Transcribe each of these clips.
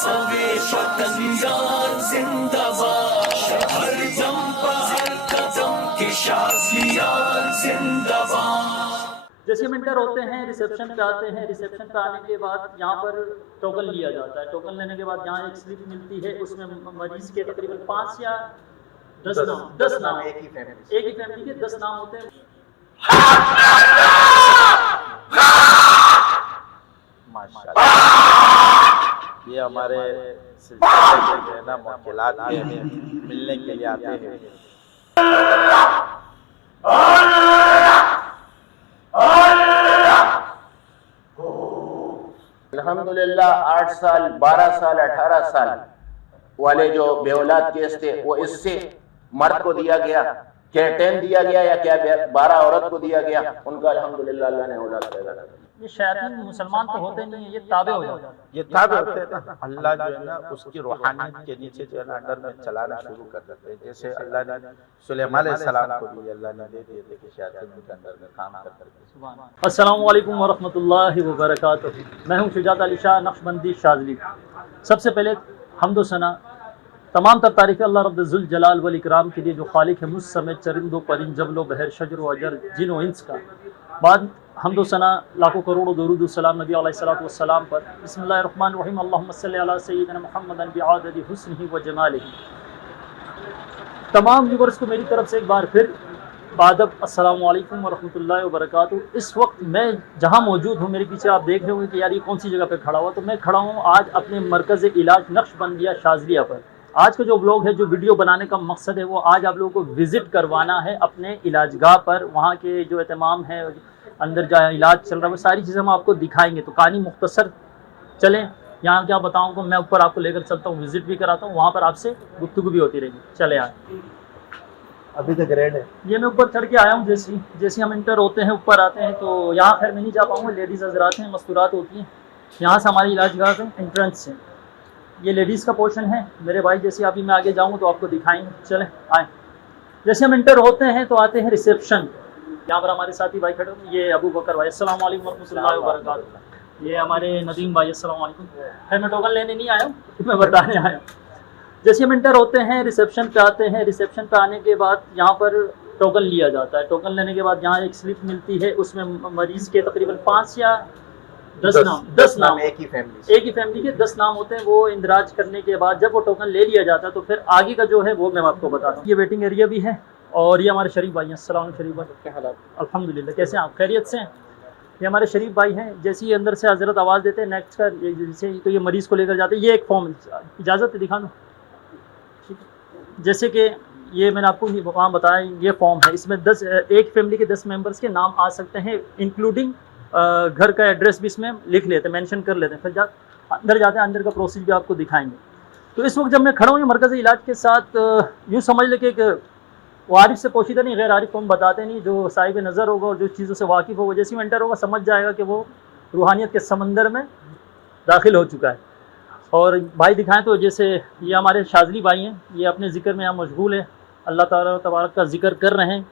سوے پتنگان زندہ باد، ہر دم ہر قدم کی شازیان زندہ باد۔ جیسے ہم انٹر ہوتے ہیں ریسیپشن پہ آتے ہیں، ریسیپشن پہ آنے کے بعد یہاں پر ٹوکن لیا جاتا ہے۔ ٹوکن لینے کے بعد یہاں ایک سلپ ملتی ہے، اس میں مریض کے تقریباً 5 یا 10 نام ایک ہی فیملی کے 10 نام ہوتے ہیں۔ یہ ہمارے سلسلے جو ہے نا موکلات کے ملنے کے لیے آتے ہیں۔ الحمدللہ 8 سال 12 سال 18 سال والے جو بے اولاد کیس تھے وہ اس سے مرد کو دیا گیا، کیا 10 دیا گیا یا کیا 12 عورت کو دیا گیا، ان کا الحمدللہ اللہ نے اولاد پیدا کر دی۔ یہ شیاطین مسلمان تو ہوتے نہیں ہیں، یہ تابع ہو جاتے ہیں۔ یہ تابع ہوتے ہیں، اللہ جو ہے نا اس کی روحانیت کے نیچے جو ہے نا انڈر میں چلانا شروع کر دیتے ہیں۔ جیسے اللہ نے سلیمان علیہ السلام کو بھی اللہ نے دے دیے تھے کہ شیاطین کے اندر میں کام کرتے ہیں۔ السلام علیکم ورحمۃ اللہ وبرکاتہ۔ میں ہوں شجاعت علی شاہ نقشبندی شاذلی۔ سب سے پہلے حمد و ثنا تمام تر تعریف اللہ رب ذوالجلال والاکرام کے لیے جو خالق ہے مجھ سمیت چرند و پرند جبل و بحر شجر و اجر جن و انس کا۔ بعد حمد و ثنا لاکھوں کروڑوں درود و سلام نبی علیہ الصلوۃ والسلام پر۔ بسم اللہ الرحمن الرحیم، اللہم صلی علی سیدنا محمد بعدد حسنہ و جمالہ۔ تمام ویورز کو میری طرف سے ایک بار پھر بادب السلام علیکم ورحمۃ اللہ وبرکاتہ۔ اس وقت میں جہاں موجود ہوں، میرے پیچھے آپ دیکھ رہے ہوں گے کہ یار یہ کون سی جگہ پہ کھڑا ہوا، تو میں کھڑا ہوں آج اپنے مرکز علاج نقشبندیہ شاذلیہ پر۔ آج کا جو بلاگ ہے، جو ویڈیو بنانے کا مقصد ہے، وہ آج آپ لوگوں کو وزٹ کروانا ہے اپنے علاج گاہ پر۔ وہاں کے جو اہتمام ہے، اندر جہاں علاج چل رہا ہے، وہ ساری چیزیں ہم آپ کو دکھائیں گے۔ تو کہانی مختصر چلیں، یہاں کیا بتاؤں کو، میں اوپر آپ کو لے کر چلتا ہوں، وزٹ بھی کراتا ہوں، وہاں پر آپ سے گفتگو بھی ہوتی رہے گی۔ چلیں آج ابھی تک ریڈ ہے۔ یہ میں اوپر چڑھ کے آیا ہوں، جیسے ہم انٹر ہوتے ہیں اوپر آتے ہیں تو یہاں خیر میں نہیں جا پاؤں گا، لیڈیز حضرات ہیں، مستورات ہوتی ہیں، یہاں سے ہماری علاج گاہ ہے انٹرنس سے۔ یہ لیڈیز کا پورشن ہے میرے بھائی، جیسے ابھی میں آگے جاؤں تو آپ کو دکھائیں گے۔ چلیں آئیں، جیسے ہم انٹر ہوتے ہیں تو آتے ہیں ریسیپشن۔ یہاں پر ہمارے ساتھی بھائی کھڑے ہوئے، یہ ابو بکر بھائی السلام علیکم ورحمۃ اللہ وبرکاتہ۔ یہ ہمارے ندیم بھائی السلام علیکم۔ خیر میں ٹوکن لینے نہیں آیا ہوں، میں بتانے آیا ہوں۔ جیسے ہم انٹر ہوتے ہیں ریسیپشن پہ آتے ہیں، ریسیپشن پہ آنے کے بعد یہاں پر ٹوکن لیا جاتا ہے۔ ٹوکن لینے کے بعد یہاں ایک سلپ ملتی ہے، اس میں مریض کے تقریباً 5 یا 10 نام ایک ہی فیملی کے 10 نام ہوتے ہیں۔ وہ اندراج کرنے کے بعد جب وہ ٹوکن لے لیا جاتا ہے تو پھر آگے کا جو ہے وہ میں آپ کو بتاتا ہوں۔ یہ ویٹنگ ایریا بھی ہے، اور یہ ہمارے شریف بھائی ہیں۔ السلام علیکم شریف بھائی، کیا حالات؟ الحمدللہ، کیسے ہیں آپ؟ خیریت سے ہیں؟ یہ ہمارے شریف بھائی ہیں، جیسے ہی اندر سے حضرت آواز دیتے ہیں نیکسٹ کا، جیسے تو یہ مریض کو لے کر جاتے ہیں۔ یہ ایک فارم، اجازت ہے دکھا دوں؟ جیسے کہ یہ میں نے آپ کو وہاں بتایا، یہ فارم ہے، اس میں ایک فیملی کے 10 ممبرس کے نام آ سکتے ہیں، انکلوڈنگ گھر کا ایڈریس بھی اس میں لکھ لیتے ہیں، مینشن کر لیتے ہیں۔ پھر اندر جاتے ہیں، اندر کا پروسیس بھی آپ کو دکھائیں گے۔ تو اس وقت جب میں کھڑا ہوں یہ مرکز علاج کے ساتھ، یوں سمجھ لے کہ ایک عارف سے پوشیدہ نہیں، غیر عارف کو ہم بتاتے نہیں، جو صاحب نظر ہوگا اور جو چیزوں سے واقف ہوگا، جیسے ہی انٹر ہوگا سمجھ جائے گا کہ وہ روحانیت کے سمندر میں داخل ہو چکا ہے۔ اور بھائی دکھائیں تو جیسے یہ ہمارے شاذلی بھائی ہیں، یہ اپنے ذکر میں یہاں مشغول ہے، اللہ تعالیٰ تبارک کا ذکر کر رہے ہیں۔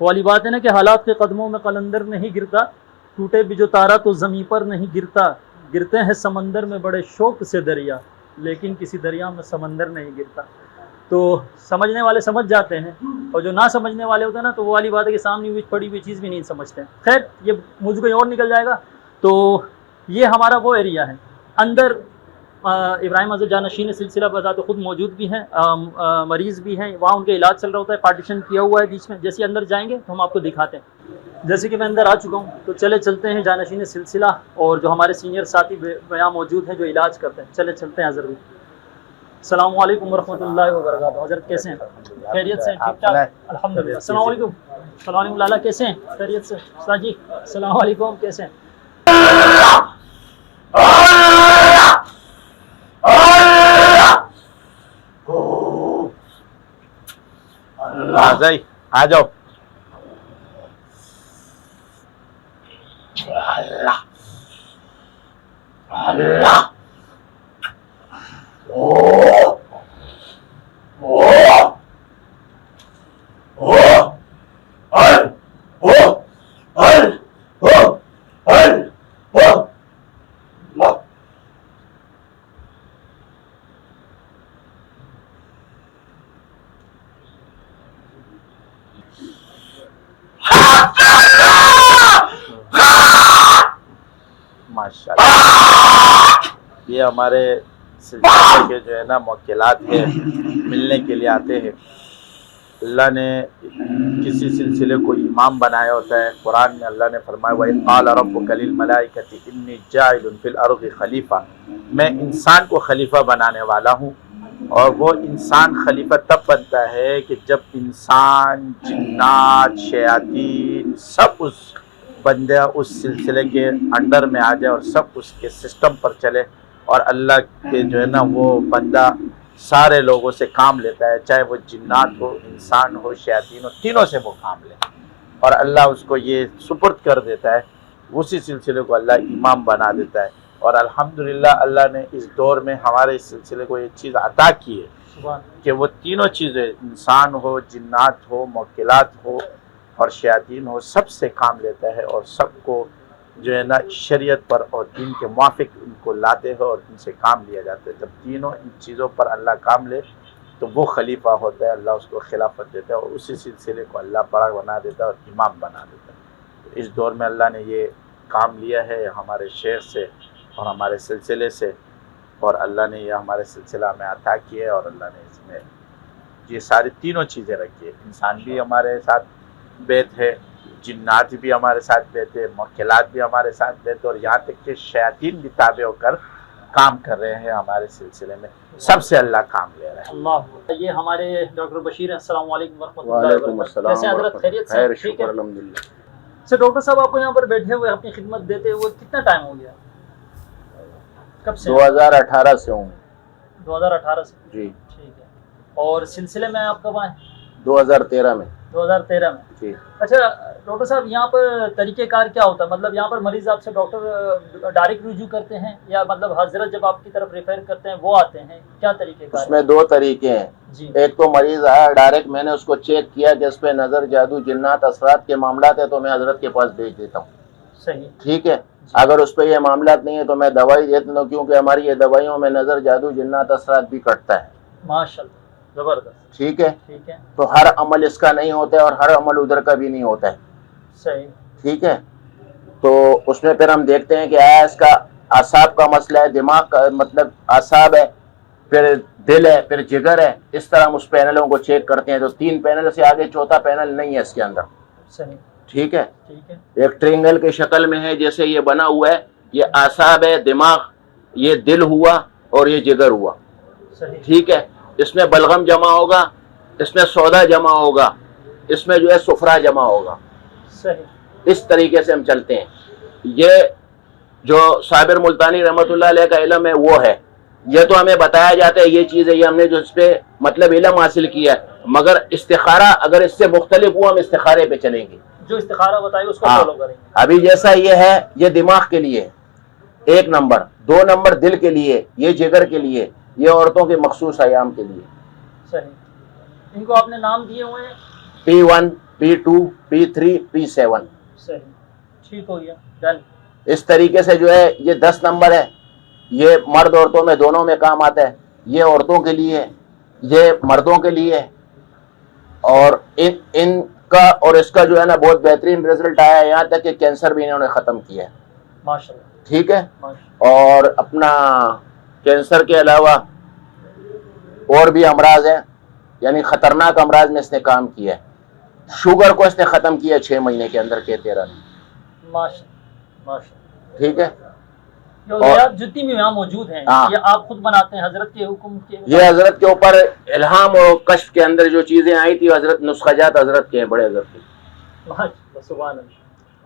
والی بات ہے نا کہ حالات کے قدموں میں قلندر نہیں گرتا، ٹوٹے بھی جو تارا تو زمیں پر نہیں گرتا، گرتے ہیں سمندر میں بڑے شوق سے دریا، لیکن کسی دریا میں سمندر نہیں گرتا۔ تو سمجھنے والے سمجھ جاتے ہیں، اور جو نہ سمجھنے والے ہوتے ہیں نا، تو وہ والی بات ہے کہ سامنے ہوئی پڑی ہوئی چیز بھی نہیں سمجھتے ہیں۔ خیر یہ مجھ کو اور نکل جائے گا۔ تو یہ ہمارا وہ ایریا ہے۔ اندر ابراہیم حضرت جانشین سلسلہ بذات خود موجود بھی ہیں، مریض بھی ہیں، وہاں ان کا علاج چل رہا ہوتا ہے، پارٹیشن کیا ہوا ہے بیچ میں۔ جیسے اندر جائیں گے تو ہم آپ کو دکھاتے ہیں۔ جیسے کہ میں اندر آ چکا ہوں، تو چلتے ہیں جانشین سلسلہ، اور جو ہمارے سینئر ساتھی یہاں موجود ہیں جو علاج کرتے ہیں، چلتے ہیں حضرت۔ السلام علیکم ورحمۃ اللہ وبرکاتہ۔ حضرت کیسے ہیں؟ خیریت سے؟ ٹھیک ٹھاک الحمدللہ۔ السلام علیکم۔ السلام علیکم لالا، کیسے ہیں؟ خیریت سے؟ استاد جی السلام علیکم، کیسے ہیں؟ آ جاؤ۔ اللہ اللہ یہ ہمارے سلسلے کے جو ہے نا موکلات ہیں، ملنے کے لیے آتے ہیں. اللہ نے کسی سلسلے کو امام بنایا ہوتا ہے. قرآن میں اللہ نے فرمایا وَإِذْ قَالَ رَبُّكَ لِلْمَلَائِكَةِ إِنِّي جَاعِلٌ فِي الْأَرْضِ خلیفہ، میں انسان کو خلیفہ بنانے والا ہوں. اور وہ انسان خلیفہ تب بنتا ہے کہ جب انسان، جنات، شیاطین سب اس بندے اس سلسلے کے انڈر میں آ جائے اور سب اس کے سسٹم پر چلے، اور اللہ کے جو ہے نا وہ بندہ سارے لوگوں سے کام لیتا ہے، چاہے وہ جنات ہو، انسان ہو، شیاطین ہو، تینوں سے وہ کام لے، اور اللہ اس کو یہ سپرد کر دیتا ہے. اسی سلسلے کو اللہ امام بنا دیتا ہے. اور الحمدللہ اللہ نے اس دور میں ہمارے اس سلسلے کو یہ چیز عطا کی ہے کہ وہ تینوں چیزیں، انسان ہو، جنات ہو، موکلات ہو اور شیاطین ہو، سب سے کام لیتا ہے اور سب کو جو ہے نا شریعت پر اور دین کے موافق ان کو لاتے ہیں اور ان سے کام لیا جاتا ہے. جب تینوں ان چیزوں پر اللہ کام لے تو وہ خلیفہ ہوتا ہے، اللہ اس کو خلافت دیتا ہے اور اسی سلسلے کو اللہ بڑا بنا دیتا ہے اور امام بنا دیتا ہے. تو اس دور میں اللہ نے یہ کام لیا ہے ہمارے شیخ سے اور ہمارے سلسلے سے، اور اللہ نے یہ ہمارے سلسلہ میں عطا کیا ہے، اور اللہ نے اس میں یہ ساری تینوں چیزیں رکھی ہے. انسان بھی ہمارے ساتھ بیت ہے، جنات بھی ہمارے ساتھ بیت ہے، موکلات بھی ہمارے ساتھ بیت ہے، اور یہاں تک کہ شیاطین بھی تابع ہو کر کام کر رہے ہیں ہمارے سلسلے میں. سب سے اللہ کام لے رہا ہے. اللہ. یہ ہمارے ڈاکٹر بشیر ہیں. السلام علیکم ورحمۃ اللہ وعلیکم وبرکاتہ. السلام کیسے حضرت؟ ورحمۃ خیریت سے؟ خیر، ٹھیک شکر ہے. الحمدللہ. اچھا ڈاکٹر صاحب، آپ کو یہاں پر بیٹھے ہوئے اپنی خدمت دیتے ہوئے کتنا ٹائم ہو گیا؟ کب سے؟ 2018 سے ہوں. 2018 سے. جی. ٹھیک ہے. اور سلسلے میں آپ کب آئے؟ 2013 میں. 2013 میں. جی. اچھا ڈاکٹر صاحب، یہاں پر طریقہ کار کیا ہوتا ہے؟ مطلب یہاں پر مریض آپ سے ڈاکٹر ڈائریکٹ رجوع کرتے ہیں یا مطلب حضرت جب آپ کی طرف ریفر کرتے ہیں وہ آتے ہیں؟ کیا طریقہ کار؟ اس میں دو طریقے ہیں. جی. ایک تو مریض آیا ڈائریکٹ، میں نے اس کو چیک کیا کہ اس پہ نظر، جادو، جنات، اثرات کے معاملات ہیں تو میں حضرت کے پاس بھیج دیتا ہوں. صحیح. ٹھیک ہے. اگر اس پہ یہ معاملات نہیں ہے تو میں دوائی دیتا ہوں، کیونکہ ہماری یہ دوائیوں میں نظر، جادو، جنات، اثرات بھی کٹتا ہے. ماشاءاللہ، زبردست. ٹھیک ہے. ٹھیک ہے. تو ہر عمل اس کا نہیں ہوتا ہے اور ہر عمل ادھر کا بھی نہیں ہوتا ہے. صحیح. ٹھیک ہے. تو اس میں پھر ہم دیکھتے ہیں کہ آیا اس کا اعصاب کا مسئلہ ہے، دماغ کا مطلب اعصاب ہے، پھر دل ہے، پھر جگر ہے. اس طرح ہم اس پینلوں کو چیک کرتے ہیں. تو 3 پینل سے آگے چوتھا پینل نہیں ہے اس کے اندر. صحیح. ٹھیک ہے. ٹھیک ہے. ایک ٹرینگل کی شکل میں ہے جیسے یہ بنا ہوا ہے. یہ اعصاب ہے، دماغ، یہ دل ہوا اور یہ جگر ہوا. صحیح. ٹھیک ہے. اس میں بلغم جمع ہوگا، اس میں سودا جمع ہوگا، اس میں جو ہے سفرا جمع ہوگا. صحیح. اس طریقے سے ہم چلتے ہیں. یہ جو صابر ملتانی رحمۃ اللہ علیہ کا علم ہے وہ ہے. یہ تو ہمیں بتایا جاتا ہے یہ چیز ہے، یہ ہم نے جو اس پہ مطلب علم حاصل کیا ہے. مگر استخارہ اگر اس سے مختلف ہوا، ہم استخارے پہ چلیں گے. جو استخارہ بتائی اس کو ہاں. فالو کریں گے. ابھی جیسا یہ ہے، یہ دماغ کے لیے 1 نمبر، 2 نمبر دل کے لیے، یہ جگر کے لیے، یہ عورتوں کے مخصوص ایام کے لیے. صحیح. ان کو آپ نے نام دیے ہوئے ہیں؟ P1 P2 P3 P7. صحیح. ٹھیک ہو گیا. ڈن. اس طریقے سے جو ہے یہ 10 نمبر ہے. یہ مرد عورتوں میں دونوں میں کام آتا ہے. یہ عورتوں کے لیے، یہ مردوں کے لیے. اور ان کا اور اس کا جو ہے نا بہت بہترین رزلٹ آیا ہے، یہاں تک کہ کینسر بھی انہوں نے ختم کیا ہے. ماشاءاللہ. ٹھیک ہے. ماشاءاللہ. اور اپنا کینسر کے علاوہ اور بھی امراض ہیں، یعنی خطرناک امراض میں اس نے کام کیا ہے. شوگر کو اس نے ختم کیا 6 مہینے کے اندر کے 13 میں. ماشاءاللہ. ماشاءاللہ. ٹھیک ہے. جو ریاض جتنی بھی یہاں موجود ہیں ہاں. یہ آپ خود بناتے ہیں حضرت کے حکم کے؟ یہ حضرت کے اوپر الہام اور کشف کے اندر جو چیزیں آئی تھی حضرت، نسخہ جات حضرت کے ہیں، بڑے حضرت کے. ماشاءاللہ. سبحان اللہ.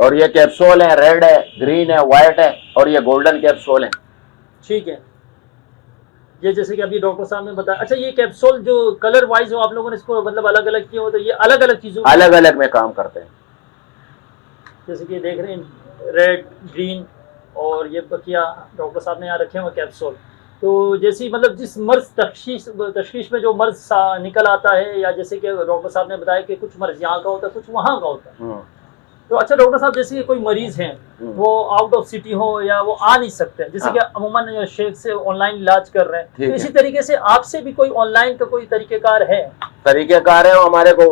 اور یہ کیپسول ہے، ریڈ ہے، گرین ہے، وائٹ ہے، اور یہ گولڈن کیپسول ہیں. ٹھیک ہے. یہ جیسے کہ ابھی ڈاکٹر صاحب نے بتایا. اچھا یہ کیپسول جو کلر وائز ہو آپ لوگوں نے اس کو مطلب الگ الگ کیا ہو تو یہ الگ الگ چیزوں الگ الگ میں کام کرتے ہیں. جیسے کہ دیکھ رہے ہیں ریڈ، گرین اور یہ بقیہ ڈاکٹر صاحب نے یہاں رکھے ہوئے کیپسول. تو جیسی مطلب جس مرض تشخیص میں جو مرض نکل آتا ہے، یا جیسے کہ ڈاکٹر صاحب نے بتایا کہ کچھ مرض یہاں کا ہوتا ہے، کچھ وہاں کا ہوتا ہے. تو اچھا ڈاکٹر صاحب، جیسے کہ کوئی مریض ہیں وہ آؤٹ آف سٹی ہو یا وہ آ نہیں سکتے، جیسے کہ عموماً شیخ سے آن لائن علاج کر رہے ہیں، تو اسی طریقے سے آپ سے بھی کوئی آن لائن کا کوئی طریقہ کار ہے؟ طریقہ کار ہے، وہ ہمارے کو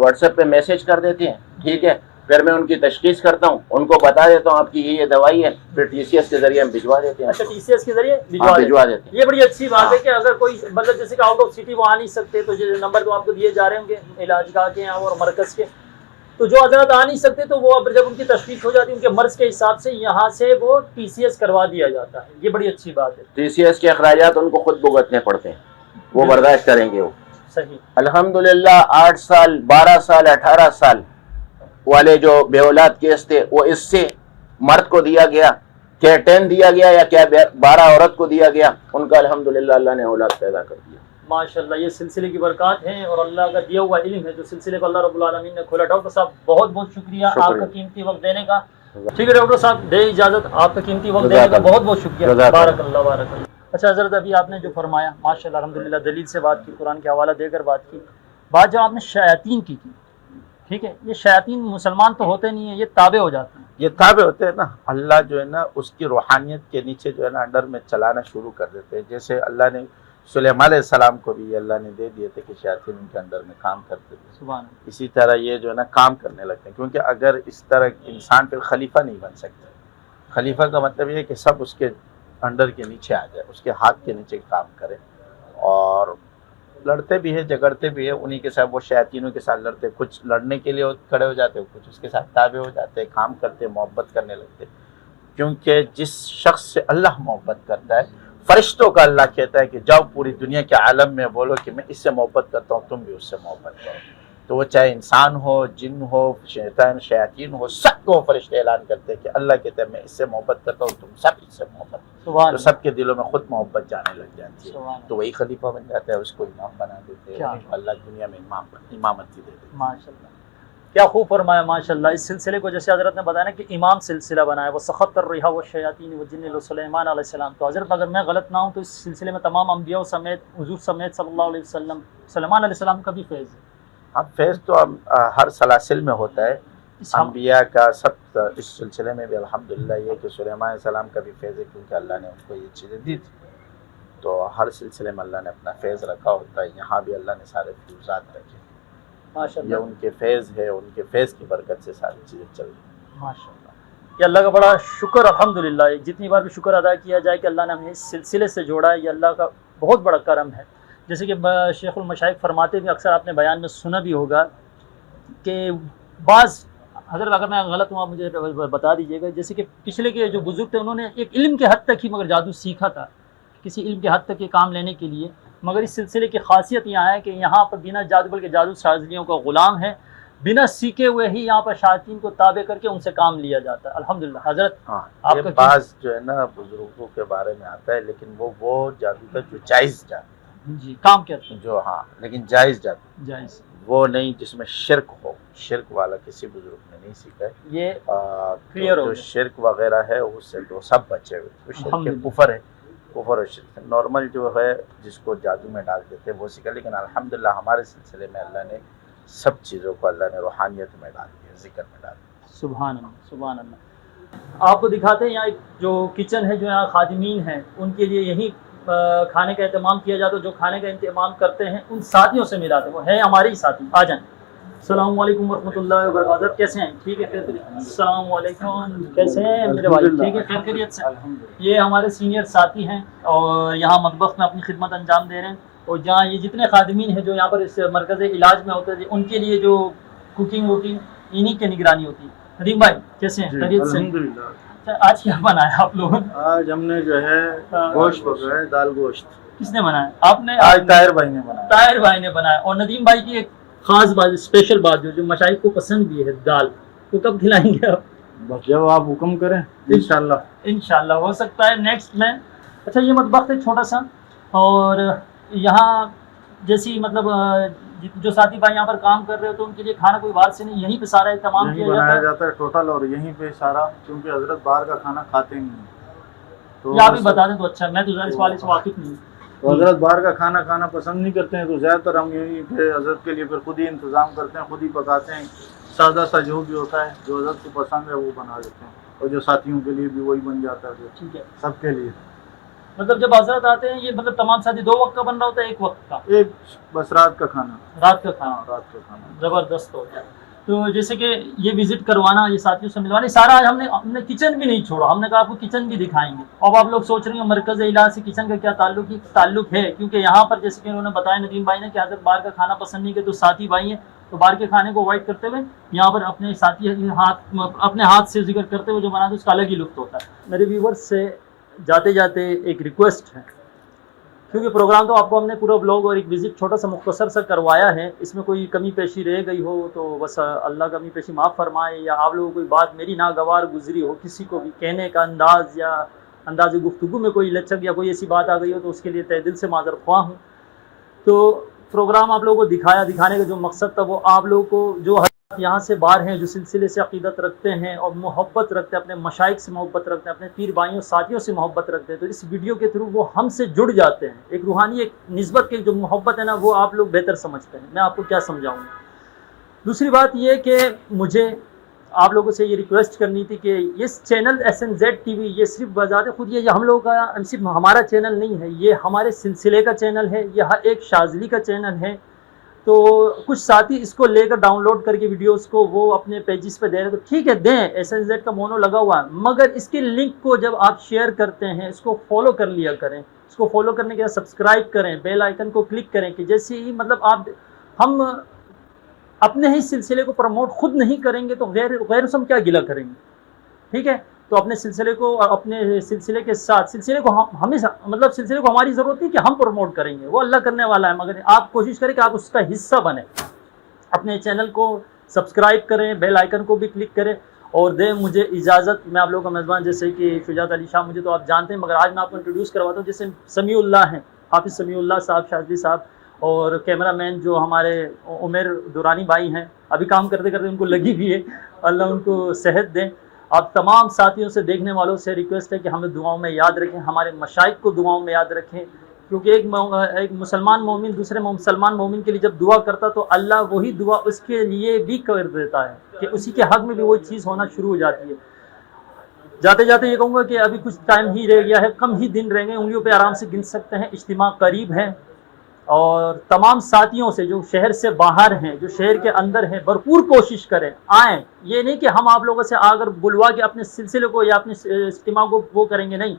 واٹس ایپ پہ میسج کر دیتے ہیں. ٹھیک ہے. پھر میں ان کی تشخیص کرتا ہوں، ان کو بتا دیتا ہوں آپ کی یہ دوائی ہے، پھر TCS کے ذریعے ہم بھجوا دیتے ہیں۔ اچھا TCS کے ذریعے ہاں، بھجوا دیتے ہیں۔ یہ بڑی اچھی بات ہے کہ اگر کوئی مطلب جیسے کہ آؤٹ آف سٹی وہ آ نہیں سکتے تو یہ نمبر تو آپ کو دیے جا رہے ہوں گے علاج گاہ کے اور مرکز کے، تو جو حضرات آ نہیں سکتے تو وہ جب ان کی تشخیص ہو جاتی ہے ان کے مرض کے حساب سے یہاں سے وہ TCS کروا دیا جاتا ہے، یہ بڑی اچھی بات ہے۔ TCS کے اخراجات ان کو خود بھگتنے پڑتے ہیں، وہ برداشت کریں گے وہ۔ صحیح۔ الحمدللہ 8 سال 12 سال 18 سال والے جو بے اولاد کیس تھے وہ اس سے مرد کو دیا گیا، کیا 10 دیا گیا یا کیا 12 عورت کو دیا گیا، ان کا الحمدللہ اللہ نے اولاد پیدا کر دیا۔ ماشاءاللہ یہ سلسلے کی برکات ہیں اور اللہ کا دیا ہوا علم ہے جو سلسلے کو اللہ رب العالمین نے کھولا۔ ڈاکٹر صاحب بہت بہت شکریہ آپ کا قیمتی وقت دینے کا۔ ٹھیک ہے ڈاکٹر صاحب دے اجازت، آپ کا قیمتی وقت دینے کا بہت بہت شکریہ۔ بارک اللہ بارک اللہ۔ اچھا حضرت ابھی آپ نے جو فرمایا ماشاءاللہ الحمدللہ دلیل سے بات کی، قرآن کے حوالہ دے کر بات کی، بات جو آپ نے شیاطین کی ٹھیک ہے، یہ شیاطین مسلمان تو ہوتے نہیں ہیں، یہ تابع ہو جاتے ہیں۔ یہ تابع ہوتے ہیں نا، اللہ جو ہے نا اس کی روحانیت کے نیچے جو ہے نا انڈر میں چلانا شروع کر دیتے ہیں۔ جیسے اللہ نے سلیمان علیہ السلام کو بھی اللہ نے دے دیے تھے کہ شیاطین ان کے انڈر میں کام کرتے تھے، سبحان اللہ۔ اسی طرح یہ جو ہے نا کام کرنے لگتے ہیں، کیونکہ اگر اس طرح انسان پھر خلیفہ نہیں بن سکتا۔ خلیفہ کا مطلب یہ ہے کہ سب اس کے انڈر کے نیچے آ جائے، اس کے ہاتھ کے نیچے کام کرے، اور لڑتے بھی ہیں جگڑتے بھی ہیں انہی کے ساتھ، وہ شیاطینوں کے ساتھ لڑتے، کچھ لڑنے کے لیے کھڑے ہو جاتے، کچھ اس کے ساتھ تابع ہو جاتے، کام کرتے، محبت کرنے لگتے، کیونکہ جس شخص سے اللہ محبت کرتا ہے، فرشتوں کا اللہ کہتا ہے کہ جاؤ پوری دنیا کے عالم میں بولو کہ میں اس سے محبت کرتا ہوں، تم بھی اس سے محبت کرو۔ تو وہ چاہے انسان ہو، جن ہو، شیطان شیاطین ہو، سب کو فرشتے اعلان کرتے ہیں کہ اللہ کہتا ہے میں اس سے محبت کرتا ہوں، تم سب اس سے محبت کرو۔ تو سب کے دلوں میں خود محبت جانے لگ جاتی ہے، تو وہی خلیفہ بن جاتا ہے، اس کو امام بنا دیتے ہیں، اللہ دنیا میں امامت دیتے ہیں۔ ماشاءاللہ کیا خوب فرمایا ماشاءاللہ۔ اس سلسلے کو جیسے حضرت نے بتایا نا کہ امام سلسلہ بنایا، وہ سخت الرحا والشیاطین والجن لسلیمان علیہ السلام، تو حضرت اگر میں غلط نہ ہوں تو اس سلسلے میں تمام انبیاء سمیت حضور سمیت صلی اللہ علیہ وسلم سلیمان علیہ السلام کا بھی فیض ہے۔ اب فیض تو ہر سلاسل میں ہوتا ہے، انبیاء کا سب اس سلسلے میں بھی الحمدللہ یہ کہ سلیمان علیہ السلام کا بھی فیض ہے، کیونکہ اللہ نے ان کو یہ چیزیں دی تھی، تو ہر سلسلے میں اللہ نے اپنا فیض رکھا ہوتا ہے۔ یہاں بھی اللہ نے سارے فیوزات رکھے، یہ ان کے فیض ہے، ان کے فیض کی برکت سے ساری چیزیں چل رہی ہیں۔ ماشاءاللہ یہ اللہ کا بڑا شکر الحمدللہ، جتنی بار بھی شکر ادا کیا جائے کہ اللہ نے ہمیں اس سلسلے سے جوڑا ہے، یہ اللہ کا بہت بڑا کرم ہے۔ جیسے کہ شیخ المشائخ فرماتے بھی، اکثر آپ نے بیان میں سنا بھی ہوگا کہ بعض حضرت اگر میں غلط ہوں آپ مجھے بتا دیجیے گا، جیسے کہ پچھلے کے جو بزرگ تھے انہوں نے ایک علم کے حد تک ہی مگر جادو سیکھا تھا، کسی علم کے حد تک یہ کام لینے کے لیے، مگر اس سلسلے کی خاصیت یہاں ہے کہ یہاں پر بنا جادو بلکہ جادو شازلیوں کا غلام ہے، بنا سیکھے ہوئے ہی یہاں پر شیاطین کو تابع کر کے ان سے کام لیا جاتا ہے الحمدللہ۔ حضرت آپ کا بعض جو ہے نا بزرگوں کے بارے میں آتا ہے، لیکن وہ جادو کا جو جائز جادو جی کام کرتے ہیں جو لیکن جائز جادو جائز، وہ نہیں جس میں شرک ہو، شرک والا کسی بزرگ نے نہیں سیکھا ہے، یہ کلیئر ہو جو گیا۔ شرک وغیرہ ہے اس سے تو سب بچے ہوئے، تو شرک الحمدللہ۔ کفر ہے، کفر اور شرک نارمل جو ہے جس کو جادو میں ڈال دیتے وہ سیکھا، لیکن الحمدللہ ہمارے سلسلے میں اللہ نے سب چیزوں کو اللہ نے روحانیت میں ڈال دیا، ذکر میں ڈال دیا۔ سبحان اللہ سبحان اللہ۔ آپ کو دکھاتے ہیں یہاں ایک جو کچن ہے، جو یہاں خادمین ہیں ان کے لیے یہی کھانے کا اہتمام کیا جاتا ہے، جو کھانے کا اہتمام کرتے ہیں ان ساتھیوں سے ملاتے ہیں، وہ ہیں ہمارے ہی ساتھی، آ جائیں۔ السلام علیکم ورحمۃ اللہ وبرکاتہ، کیسے ہیں؟ ٹھیک ہے خیر؟ السلام علیکم، کیسے ہیں میرے بھائی؟ ٹھیک ہے خیر خیریت سے؟ یہ ہمارے سینئر ساتھی ہیں اور یہاں مطبخ میں اپنی خدمت انجام دے رہے ہیں، اور جہاں یہ جتنے خادمین ہیں جو یہاں پر اس مرکز علاج میں ہوتے ہیں ان کے لیے جو کوکنگ ووکنگ انہی کی نگرانی ہوتی ہے۔ ندیم بھائی کیسے ہیں؟ خیریت سے؟ الحمدللہ۔ آج کیا بنایا آپ لوگوں نے؟ آج ہم نے جو ہے گوشت پکایا ہے، دال گوشت۔ کس نے بنایا؟ آپ نے؟ آج طاہر بھائی نے بنایا۔ طاہر بھائی نے بنایا۔ اور ندیم بھائی کی ایک خاص بات، اسپیشل بات جو مشائخ کو پسند بھی ہے، دال، وہ کب کھلائیں گے آپ؟ بس جب آپ حکم کریں انشاءاللہ۔ انشاءاللہ ہو سکتا ہے نیکسٹ میں۔ اچھا یہ مطبخ ہے چھوٹا سا، اور یہاں جیسی مطلب جو ساتھی بھائی یہاں پر کام کر رہے ہو تو ان کے لیے کھانا کوئی باہر سے نہیں، یہیں پہ سارا اہتمام یہیں کیا بنایا جاتا جاتا ہے ٹوٹل، اور یہیں پہ سارا، کیونکہ حضرت باہر کا کھانا کھاتے نہیں ہیں۔ ہے؟ یا آپ ہی بتا دیں تو اچھا، میں تو ذرا اس والے سے واقف نہیں ہوں۔ تو حضرت باہر کا کھانا کھانا پسند نہیں کرتے ہیں، تو زیادہ تر ہم یہیں پہ حضرت کے لیے پھر خود ہی انتظام کرتے ہیں، خود ہی پکاتے ہیں، سادہ سا جو بھی ہوتا ہے جو حضرت کو پسند ہے وہ بنا دیتے ہیں، اور جو ساتھیوں کے لیے بھی وہی بن جاتا ہے ٹھیک ہے، سب کے لیے۔ مطلب جب حضرت آتے ہیں یہ مطلب تمام ساتھی 2 وقت کا بن رہا ہوتا ہے، 1 وقت کا؟ ایک بس رات کا کھانا، رات کا کھانا، رات کا کھانا۔ زبردست ہو گیا۔ تو جیسے کہ یہ وزٹ کروانا، یہ ساتھیوں سے ملوانا، سارا آج ہم نے کچن بھی نہیں چھوڑا. ہم نے کہا آپ کو کچن بھی دکھائیں گے. اب آپ لوگ سوچ رہے ہیں مرکز علاج سے کچن کا کیا تعلق ہے، کیونکہ یہاں پر جیسے کہ انہوں نے بتایا ندیم بھائی نے کہ حضرت باہر کا کھانا پسند نہیں کرتے، تو ساتھی بھائی ہیں تو باہر کے کھانے کو اوائڈ کرتے ہوئے یہاں پر اپنے ساتھی اپنے ہاتھ سے ذکر کرتے ہوئے جو بناتے اس کا الگ ہی لطف ہوتا ہے. میرے ویورز سے جاتے جاتے ایک ریکویسٹ ہے، کیونکہ پروگرام تو آپ کو ہم نے پورا بلاگ اور ایک وزٹ چھوٹا سا مختصر سا کروایا ہے، اس میں کوئی کمی پیشی رہ گئی ہو تو بس اللہ کمی پیشی معاف فرمائے، یا آپ لوگوں کو کوئی بات میری ناگوار گزری ہو، کسی کو بھی کہنے کا انداز یا انداز گفتگو میں کوئی لچک یا کوئی ایسی بات آ گئی ہو تو اس کے لیے تہ دل سے معذرت خواہ ہوں. تو پروگرام آپ لوگوں کو دکھانے کا جو مقصد تھا وہ آپ لوگوں کو جو یہاں سے باہر ہیں، جو سلسلے سے عقیدت رکھتے ہیں اور محبت رکھتے ہیں، اپنے مشائخ سے محبت رکھتے ہیں، اپنے پیر بھائیوں ساتھیوں سے محبت رکھتے ہیں، تو اس ویڈیو کے تھرو وہ ہم سے جڑ جاتے ہیں. ایک روحانی ایک نسبت کی جو محبت ہے نا، وہ آپ لوگ بہتر سمجھتے ہیں. میں آپ کو کیا سمجھاؤں گا. دوسری بات یہ کہ مجھے آپ لوگوں سے یہ ریکویسٹ کرنی تھی کہ یہ چینل SNZ TV یہ صرف بذات خود یہ ہم لوگوں کا صرف ہمارا چینل نہیں ہے، یہ ہمارے سلسلے کا چینل ہے، یہ ہر ایک شاذلی کا چینل ہے. تو کچھ ساتھی اس کو لے کر ڈاؤن لوڈ کر کے ویڈیوز کو وہ اپنے پیجز پہ دے رہے، تو ٹھیک ہے دیں، SNZ کا مونو لگا ہوا ہے، مگر اس کے لنک کو جب آپ شیئر کرتے ہیں اس کو فالو کر لیا کریں. اس کو فالو کرنے کے بعد سبسکرائب کریں، بیل آئیکن کو کلک کریں کہ جیسے ہی مطلب ہم اپنے ہی سلسلے کو پروموٹ خود نہیں کریں گے تو غیر سے ہم کیا گلہ کریں گے. ٹھیک ہے، تو اپنے سلسلے کو اور اپنے سلسلے کے ساتھ سلسلے کو ہمیشہ مطلب سلسلے کو ہماری ضرورت نہیں کہ ہم پروموٹ کریں گے، وہ اللہ کرنے والا ہے، مگر آپ کوشش کریں کہ آپ اس کا حصہ بنیں. اپنے چینل کو سبسکرائب کریں، بیل آئیکن کو بھی کلک کریں اور دیں مجھے اجازت. میں آپ لوگوں کا میزبان جیسے کہ شجاعت علی شاہ، مجھے تو آپ جانتے ہیں، مگر آج میں آپ کو انٹروڈیوس کرواتا ہوں. جیسے سمیع اللہ ہیں، حافظ سمیع اللہ صاحب شاذلی صاحب، اور کیمرہ مین جو ہمارے عمر دورانی بھائی ہیں، ابھی کام کرتے کرتے ان کو لگی بھی ہے، اللہ ان کو صحت دیں. آپ تمام ساتھیوں سے، دیکھنے والوں سے ریکویسٹ ہے کہ ہمیں دعاؤں میں یاد رکھیں، ہمارے مشائخ کو دعاؤں میں یاد رکھیں، کیونکہ ایک مسلمان مومن دوسرے مسلمان مومن کے لیے جب دعا کرتا تو اللہ وہی دعا اس کے لیے بھی کر دیتا ہے کہ اسی کے حق میں بھی وہ چیز ہونا شروع ہو جاتی ہے. جاتے جاتے یہ کہوں گا کہ ابھی کچھ ٹائم ہی رہ گیا ہے، کم ہی دن رہ گئے، انگلیوں پہ آرام سے گن سکتے ہیں. اجتماع قریب ہے اور تمام ساتھیوں سے جو شہر سے باہر ہیں، جو شہر کے اندر ہیں، بھرپور کوشش کریں آئیں. یہ نہیں کہ ہم آپ لوگوں سے آ کر بلوا کے اپنے سلسلے کو یا اپنے اجتماع کو وہ کریں گے، نہیں،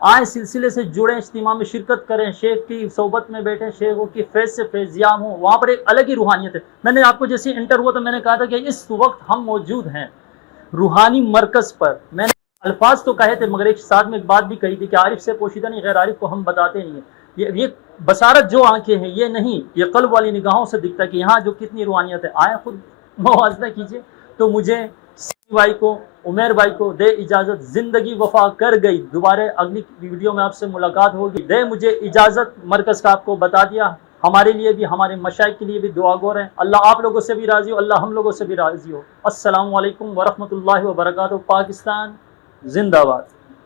آئیں، سلسلے سے جڑیں، اجتماع میں شرکت کریں، شیخ کی صحبت میں بیٹھیں، شیخوں کی فیض سے فیضیاب ہوں. وہاں پر ایک الگ ہی روحانیت ہے. میں نے آپ کو جیسے انٹر ہوا تو میں نے کہا تھا کہ اس وقت ہم موجود ہیں روحانی مرکز پر. میں نے الفاظ تو کہے تھے مگر ایک ساتھ میں ایک بات بھی کہی تھی کہ عارف سے پوشیدہ نہیں، غیر عارف کو ہم بتاتے نہیں ہیں. یہ بصارت جو آنکھیں ہیں یہ نہیں، یہ قلب والی نگاہوں سے دکھتا ہے کہ یہاں جو کتنی روحانیت ہے. آئیں خود موازنہ کیجئے. تو مجھے سی بھائی کو، عمیر بھائی کو دے اجازت، زندگی وفا کر گئی، دوبارہ اگلی ویڈیو میں آپ سے ملاقات ہوگی. دے مجھے اجازت، مرکز کا آپ کو بتا دیا، ہمارے لیے بھی ہمارے مشائخ کے لیے بھی دعا گو رہیں. اللہ آپ لوگوں سے بھی راضی ہو، اللہ ہم لوگوں سے بھی راضی ہو. السلام علیکم ورحمۃ اللہ وبرکاتہ. پاکستان زندہ باد.